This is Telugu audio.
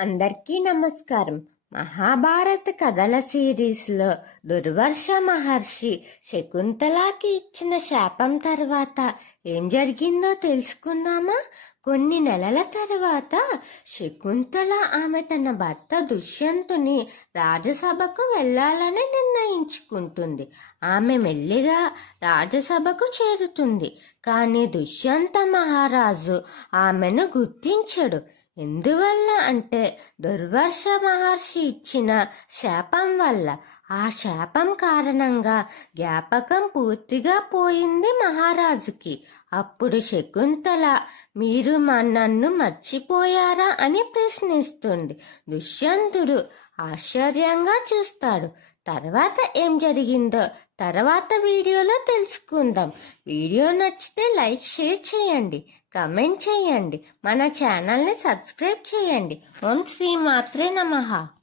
అందరికీ నమస్కారం. మహాభారత కథల సిరీస్లో దుర్వర్ష మహర్షి శకుంతలాకి ఇచ్చిన శాపం తర్వాత ఏం జరిగిందో తెలుసుకుందామా? కొన్ని నెలల తర్వాత శకుంతల ఆమె తన భర్త దుష్యంతుని రాజసభకు వెళ్ళాలని నిర్ణయించుకుంటుంది. ఆమె మెల్లిగా రాజసభకు చేరుతుంది. కానీ దుష్యంత మహారాజు ఆమెను గుర్తించడు. ఎందువల్ల అంటే దుర్వర్ష మహర్షి ఇచ్చిన శాపం వల్ల ఆ శాపం కారణంగా జ్ఞాపకం పూర్తిగా పోయింది మహారాజుకి. అప్పుడు శకుంతల మీరు మా నన్ను మర్చిపోయారా అని ప్రశ్నిస్తుంది. దుష్యంతుడు ఆశ్చర్యంగా చూస్తాడు. తర్వాత ఏం జరిగిందో తర్వాత వీడియోలో తెలుసుకుందాం. వీడియో నచ్చితే లైక్ షేర్ చేయండి. కమెంట్ చేయండి. మన ఛానల్ని సబ్స్క్రైబ్ చేయండి. ఓం శ్రీ మాత్రే నమః.